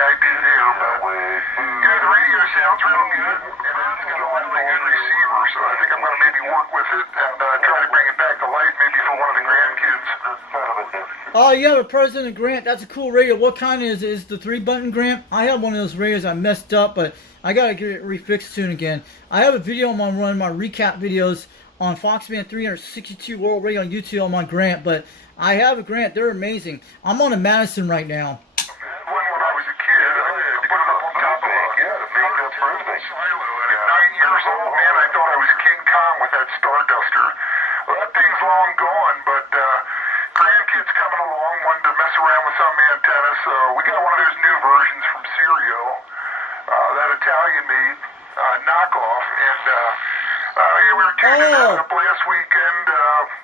I do too, but yeah, the radio sounds real good, and it's got a really good receiver, so I think I'm going to maybe work with it and try to bring it back to life, maybe for one of the grandkids. Oh, you have a President Grant. That's a cool radio. What kind is it? Is the 3-button Grant? I have one of those radios. I messed up, but I got to get it refixed soon again. I have a video on one of my recap videos on Foxman 362 World Radio on YouTube on my Grant, but I have a Grant. They're amazing. I'm on a Madison right now. When I was a kid, I put it up on top of a silo. At 9 years old, man, I thought I was King Kong with that Starduster. Well, that thing's long gone, but grandkids coming along wanted to mess around with some antennas, so we got one of those new versions from Serio, that Italian-made knockoff, and yeah, we were tuning it up last weekend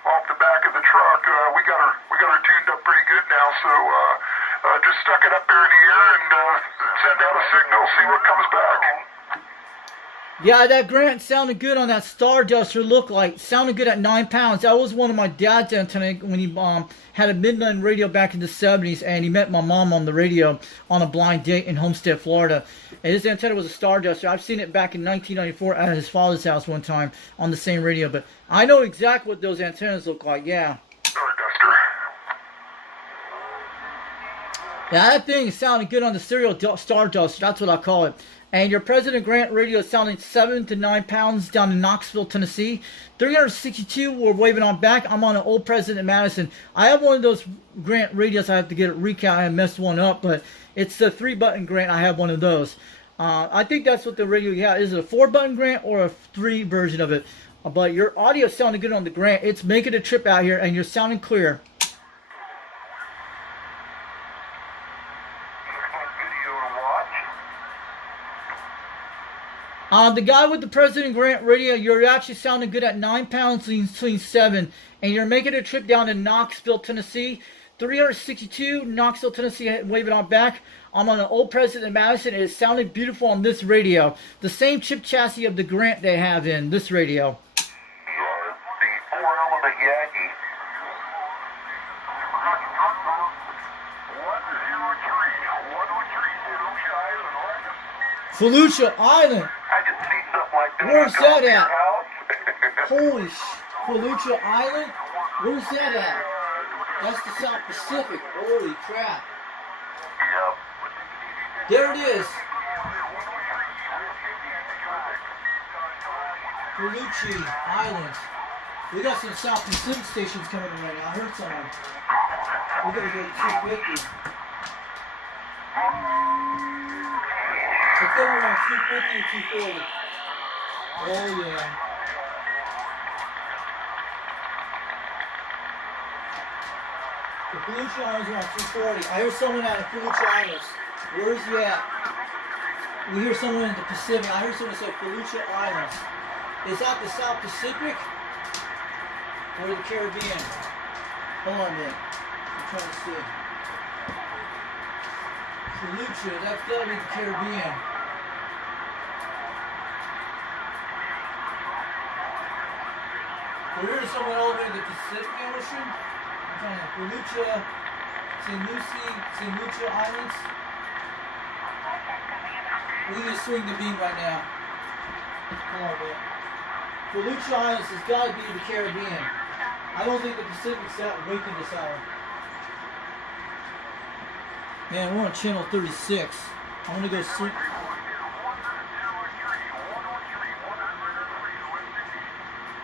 off the back of the truck. We got her tuned up pretty good now, so just stuck it up there in the air and send out a signal, see what comes back. Yeah, that Grant sounded good on that Starduster look-like. Sounded good at 9 pounds. That was one of my dad's antenna when he had a Midland radio back in the 70s, and he met my mom on the radio on a blind date in Homestead, Florida. And his antenna was a Starduster. I've seen it back in 1994 at his father's house one time on the same radio. But I know exactly what those antennas look like, yeah. Starduster. Yeah, that thing sounded good on the serial Starduster. That's what I call it. And your President Grant radio is sounding 7 to 9 pounds down in Knoxville, Tennessee. 362, we're waving on back. I'm on an old President Madison. I have one of those Grant radios. I have to get it recount. I messed one up, but it's the 3-button Grant. I have one of those. I think that's what the radio you have. Is it a 4-button Grant or a 3 version of it? But your audio sounded good on the Grant. It's making a trip out here, and you're sounding clear. The guy with the President Grant radio, you're actually sounding good at 9 pounds between 7, and you're making a trip down to Knoxville, Tennessee. 362 Knoxville, Tennessee, wave it on back. I'm on an old President Madison. It is sounding beautiful on this radio. The same chip chassis of the Grant they have in this radio. The 4-element Yankee. 103 St Lucia Island. St Lucia Island. Where's that at? Holy Fallujah Island? Where's that at? That's the South Pacific. Holy crap. Yep. There it is. Fallujah Island. We got some South Pacific stations coming in right now. I heard someone. We gotta go to 250. I think we're on 250 or 240. Oh yeah. The Fallujah Islands are on 240. I hear someone out of Fallujah Islands. Where is he at? We hear someone in the Pacific. I heard someone say Fallujah Islands. Is that the South Pacific? Or the Caribbean? Hold on a minute. I'm trying to see. Fallujah, that's gotta be the Caribbean. We're hearing someone over in the Pacific Ocean. I'm trying to Fallujah, St Lucia Islands. We need to swing the beam right now. Hold on a minute. Fallujah Islands has got to be the Caribbean. I don't think the Pacific's that waking this hour. Man, we're on channel 36. I'm gonna go sleep.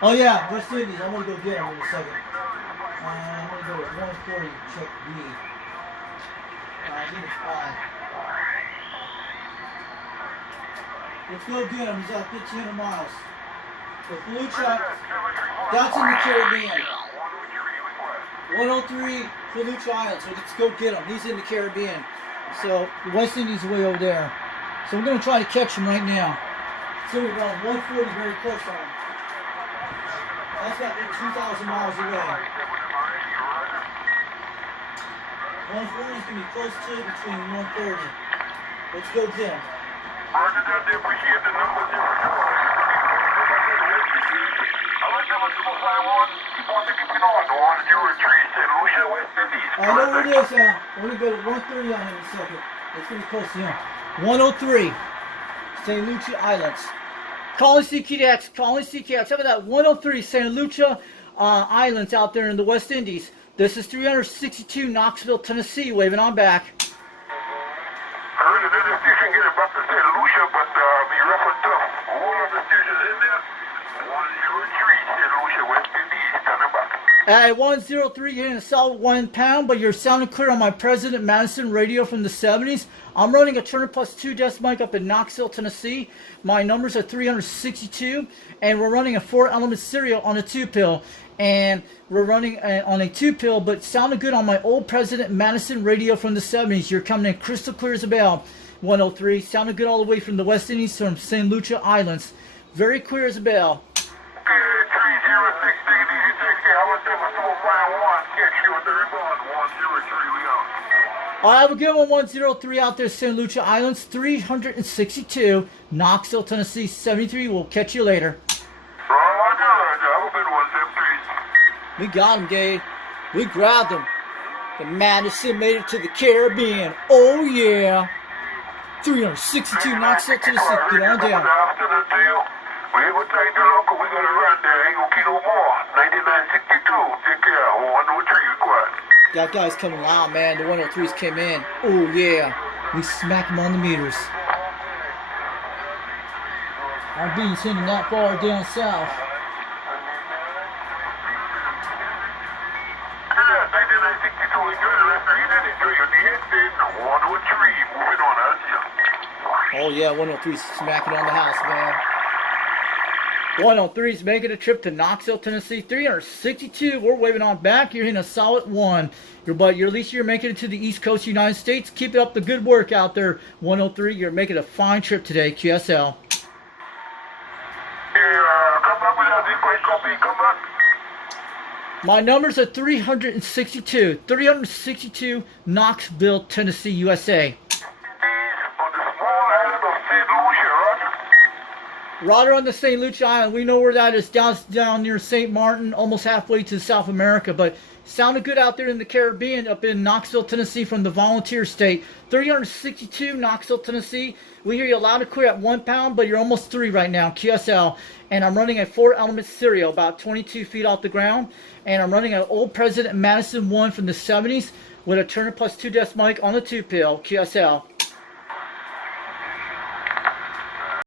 Oh yeah, West Indies. I'm gonna go get them in a second. I'm gonna go at 140. Check B. I think it's 5. Let's go get him. He's at 1,500 miles. So Fallujah, that's in the Caribbean. 103 Fallujah Islands. So let's go get him. He's in the Caribbean. So the West Indies are way over there. So we're gonna try to catch him right now. So we're on 140, very close on him. That's got to be 2,000 miles away. 140 is going to be close to between 130. Let's go get him. Roger that, they appreciate the number 0. I like that much of a fly one. Want to keep it on, the 103 St Lucia, West Indies. I know where it is, we're going to go to 130 on him in a second. It's going to be close to him. 103, St Lucia Islands. Calling CKX, calling CKX. How about that? 103, St Lucia Islands out there in the West Indies. This is 362 Knoxville, Tennessee, waving on back. I heard another station getting back to St Lucia, but be rough and tough. All of the stations in there. 103, St Lucia, West Indies, standing back. At 103, you're in a solid 1 pound, but you're sounding clear on my President Madison radio from the 70s. I'm running a Turner Plus 2 desk mic up in Knoxville, Tennessee. My numbers are 362, and we're running a 4-element serial on a 2-pill. And we're running on a 2-pill, but sounding good on my old President Madison radio from the 70s. You're coming in crystal clear as a bell. 103, sounding good all the way from the West Indies, from St Lucia Islands. Very clear as a bell. I have a good one, 103 out there, St Lucia Islands, 362, Knoxville, Tennessee, 73. We'll catch you later. We got him, Gabe. We grabbed him. The Madison made it to the Caribbean. Oh, yeah. 362, Knoxville, Tennessee. Get on down. We ain't gonna take the local, we gotta run there. Ain't gonna keep no more. 9962, take care. 103, you quiet. That guy's coming loud, man. The 103s came in. Oh, yeah. We smack him on the meters. Our beans hitting that far down south. Yeah, 9962, we good. Last night you didn't enjoy your DX, 103, moving on out here. Oh, yeah, 103's smacking on the house, man. 103's making a trip to Knoxville, Tennessee. 362. We're waving on back. You're hitting a solid 1. But at least you're making it to the East Coast United States. Keep up the good work out there. 103. You're making a fine trip today. QSL. Come back with that Bitcoin copy. Come back. My numbers are 362. 362 Knoxville, Tennessee, USA. Roger on the St. Lucia Island. We know where that is, down near St. Martin, almost halfway to South America. But sounded good out there in the Caribbean, up in Knoxville, Tennessee, from the Volunteer State. 362 Knoxville, Tennessee. We hear you loud and clear at 1 pound, but you're almost 3 right now, QSL. And I'm running a 4-element serial, about 22 feet off the ground. And I'm running an old President Madison 1 from the 70s with a Turner Plus 2 desk mic on the 2-pill, QSL.